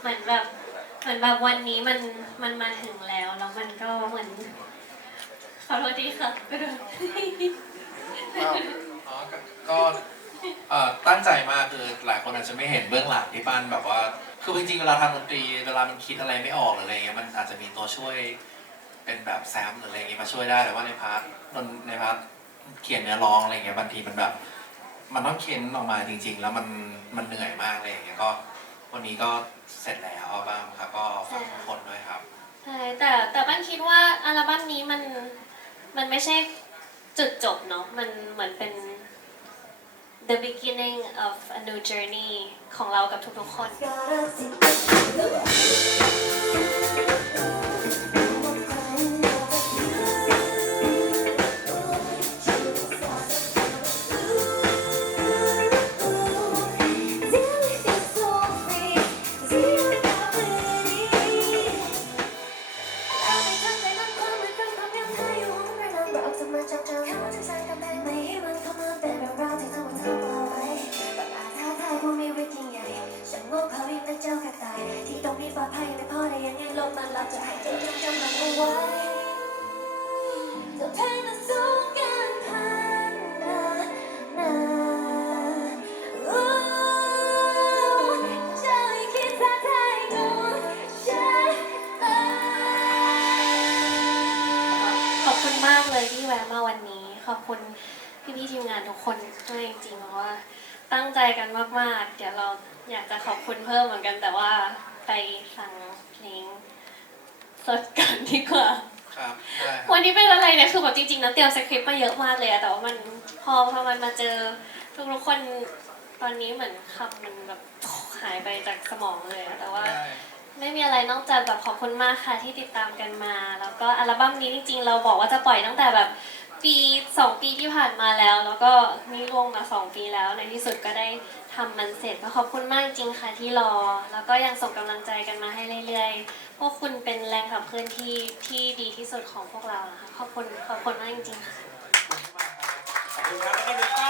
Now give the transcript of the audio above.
เหมือนแบบเหมือนแบบวันนี้มันมันมาถึงแล้วแล้วมันก็เหมือนขอโทษทีค่ะก็โดนอ๋อก็เอ่อตั้งใจมากคือหลายคนอาจจะไม่เห็นเบื้องหลังที่ป้นแบบว่าคือจริงๆเวลาทำดนตรีเวลามันคิดอะไรไม่ออกหรืออะไรเงี้ยมันอาจจะมีตัวช่วยเป็นแบบแซมหรืออะไรเงี้ยมาช่วยได้แต่ว่าในพาร์ทดนในพาร์ทเขียนเนื้อร้องอะไรเงี้ยบางทีมันแบบ มันต้องเค้นออกมาจริง ๆ แล้วมันมันเหนื่อยมากเลยอย่างเงี้ยก็ วันนี้ก็เสร็จแล้วอัลบ้างครับก็ฝากทุกคนด้วยครับ ใช่แต่แต่บ้านคิดว่าอัลบั้มนี้มันมันไม่ใช่จุดจบเนาะมันเหมือนเป็น the beginning of a new journey ของเรากับทุกๆคนากเลยที่แวะมาวันนี้ ขอบคุณพี่ๆทีมงานทุกคนด้วยจริงๆเพราะว่า ตั้งใจกันมากๆ เดี๋ยวเราอยากจะขอบคุณเพิ่มเหมือนกัน แต่ว่าไปฟังเพลงสดกันดีกว่า ครับได้ครับวันนี้เป็นอะไรเนี่ยคือแบบจริงๆนะเตรียมสคริปต์มาเยอะมากเลยอะแต่ว่ามันพอพอมันมาเจอทุกๆคนตอนนี้เหมือนคำมันแบบหายไปจากสมองเลยอะแต่ว่าได้ ไม่มีอะไร นอกจากแบบขอบคุณมากค่ะที่ติดตามกันมา แล้วก็อัลบั้มนี้จริงๆ เราบอกว่าจะปล่อยตั้งแต่แบบปีสองปีที่ผ่านมาแล้ว แล้วก็นี่ล่วงมาสองปีแล้วในที่สุดก็ได้ทำมันเสร็จก็ขอบคุณมากจริงค่ะที่รอ แล้วก็ยังส่งกำลังใจกันมาให้เรื่อยๆ พวกคุณเป็นแรงขับเคลื่อนที่ที่ดีที่สุดของพวกเรานะคะขอบคุณขอบคุณมากจริงๆค่ะ ขอบคุณครับแล้วก็ดูป้า